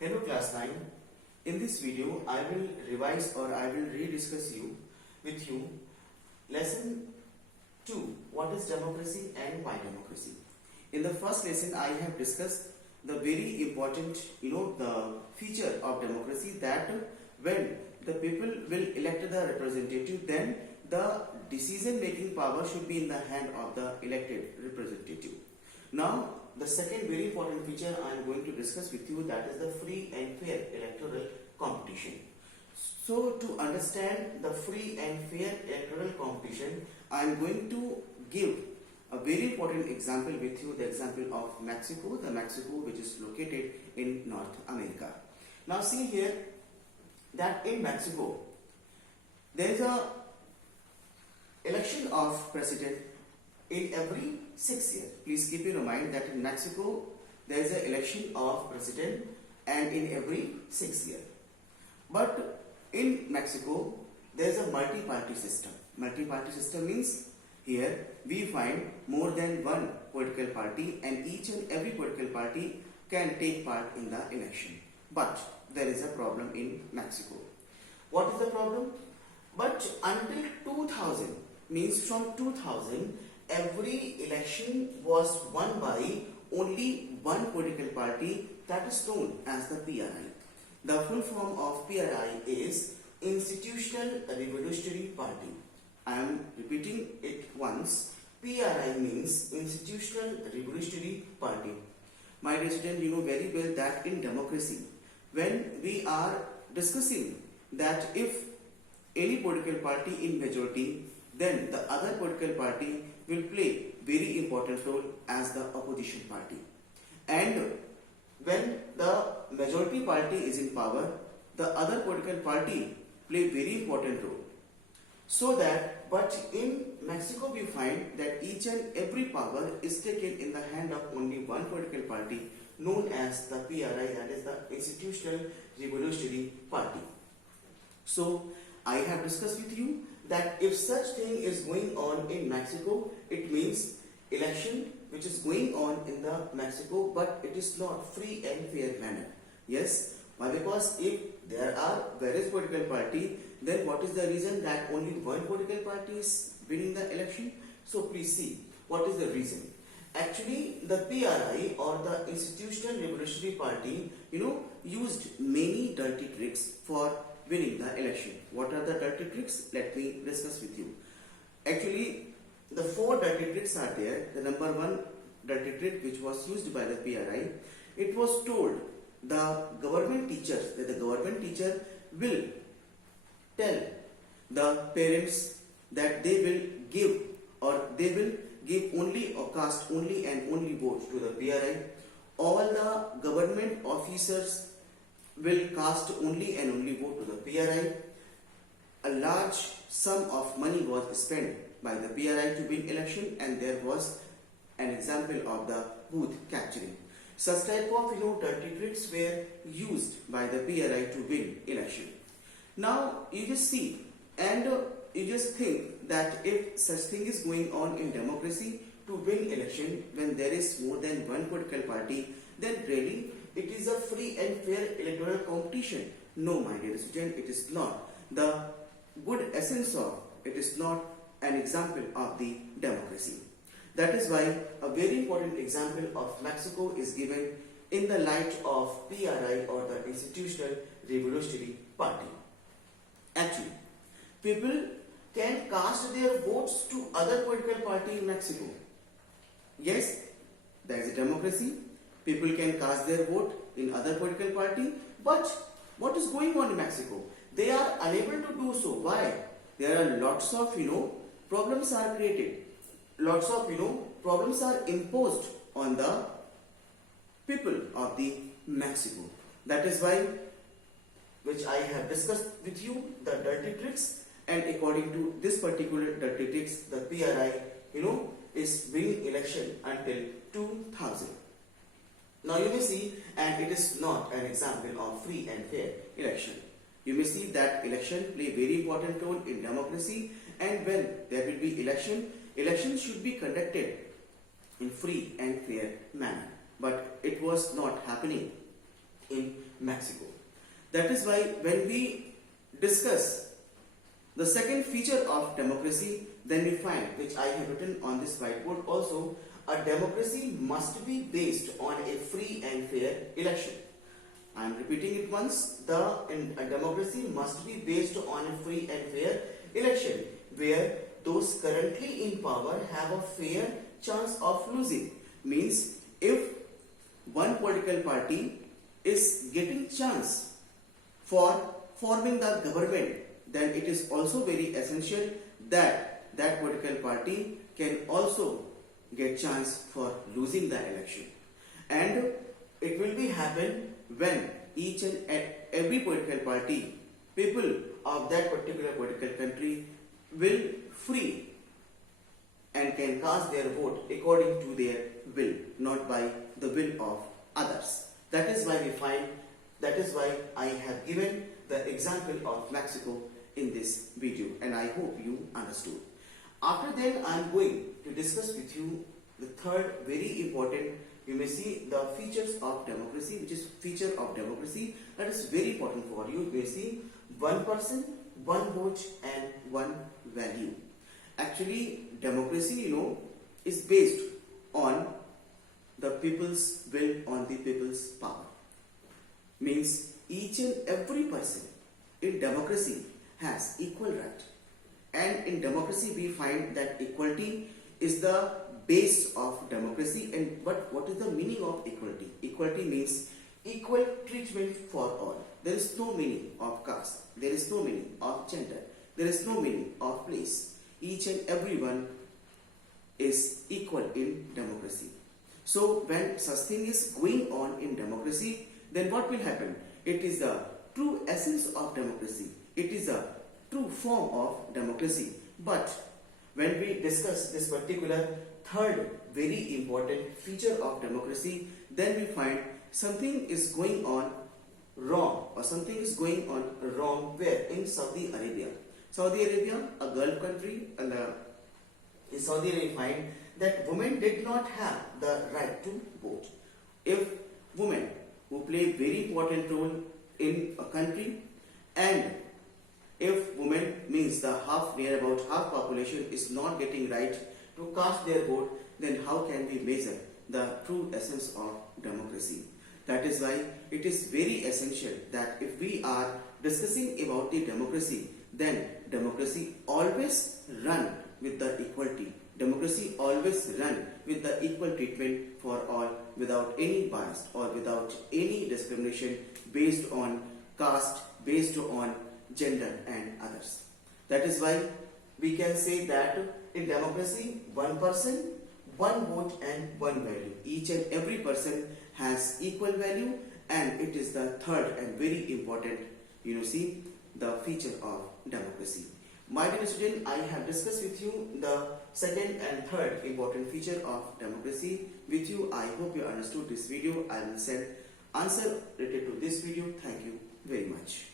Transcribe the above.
Hello class 9. In this video I will revise or I will rediscuss with you lesson 2, what is democracy and why democracy. In the first lesson I have discussed the very important the feature of democracy, that when the people will elect the representative, then the decision making power should be in the hand of the elected representative. Now the second very important feature I am going to discuss with you, that is the free and fair electoral competition. So to understand the free and fair electoral competition, I am going to give a very important example with you, the example of Mexico, the Mexico which is located in North America. Now see here that in Mexico there is a election of president in every 6 years. Please keep in mind that in Mexico there is an election of president and in every 6 years. But in Mexico there is a multi-party system. Multi-party system means here we find more than one political party and each and every political party can take part in the election. But there is a problem in Mexico. What is the problem? But until 2000, means from 2000, every election was won by only one political party, that is known as the PRI. The full form of PRI is Institutional Revolutionary Party. I am repeating it once. PRI means Institutional Revolutionary Party. My dear student, you know very well that in democracy, when we are discussing that if any political party in majority, then the other political party will play very important role as the opposition party. And when the majority party is in power, the other political party play very important role. So that, but in Mexico we find that each and every power is taken in the hand of only one political party known as the PRI, that is the Institutional Revolutionary Party. So I have discussed with you that if such thing is going on in Mexico, it means election which is going on in the Mexico, but it is not free and fair manner. Yes, why? Because if there are various political party, then what is the reason that only one political party is winning the election? So please see what is the reason. Actually, the PRI or the Institutional Revolutionary Party, used many dirty tricks for winning the election. What are the dirty tricks? Let me discuss with you. Actually, the 4 dirty tricks are there. The number 1 dirty trick which was used by the PRI, it was told the government teachers that the government teacher will tell the parents that they will give only or cast only and only vote to the PRI. All the government officers will cast only and only vote to the PRI. A large sum of money was spent by the PRI to win election, and there was an example of the booth capturing. Such type of dirty tricks were used by the PRI to win election. Now you just see and you just think that if such thing is going on in democracy to win election when there is more than one political party, then really it is a free and fair electoral competition. No, my dear student, it is not. The good essence of it is not an example of the democracy. That is why a very important example of Mexico is given in the light of PRI or the Institutional Revolutionary Party. Actually, people can cast their votes to other political party in Mexico. Yes, there is a democracy. People can cast their vote in other political party, but what is going on in Mexico? They are unable to do so. Why? There are lots of problems are created. Lots of problems are imposed on the people of the Mexico. That is why, which I have discussed with you, the dirty tricks, and according to this particular dirty tricks, the PRI is winning election until 2000. Now you may see, and it is not an example of free and fair election. You may see that election play very important role in democracy, and when there will be election should be conducted in free and fair manner. But it was not happening. in Mexico. That is why when we discuss the second feature of democracy, then we find, which I have written on this whiteboard also, a democracy must be based on a free and fair election. I am repeating it once. A democracy must be based on a free and fair election where those currently in power have a fair chance of losing. Means if one political party is getting chance for forming the government, then it is also very essential that that political party can also get chance for losing the election. And it will be happen when each and every political party, people of that particular political country will free and can cast their vote according to their will, not by the will of others. That is why I have given the example of Mexico in this video, and I hope you understood. After that, I am going to discuss with you the third very important, you may see the features of democracy, which is feature of democracy that is very important for you. You may see one person, one vote and one value. Actually, democracy, is based on the people's will, on the people's power. Means each and every person in democracy has equal right. And in democracy, we find that equality is the base of democracy. And what is the meaning of equality? Equality means equal treatment for all. There is no meaning of caste. There is no meaning of gender. There is no meaning of place. Each and everyone is equal in democracy. So when such thing is going on in democracy, then what will happen? It is the true essence of democracy. It is a true form of democracy. But when we discuss this particular third very important feature of democracy, then we find something is going on wrong, or something is going on wrong where? In Saudi Arabia. Saudi Arabia, a Gulf country, and in Saudi Arabia, we find that women did not have the right to vote. If women who play very important role in a country, and if women means the near about half population is not getting right to cast their vote, then how can we measure the true essence of democracy? That is why it is very essential that if we are discussing about the democracy, then democracy always run with the equality. Democracy always run with the equal treatment for all without any bias or without any discrimination based on caste, based on gender and others. That is why we can say that in democracy, one person, one vote and one value. Each and every person has equal value, and it is the third and very important, the feature of democracy. My dear student, I have discussed with you the second and third important feature of democracy with you. I hope you understood this video. I will send answer related to this video. Thank you very much.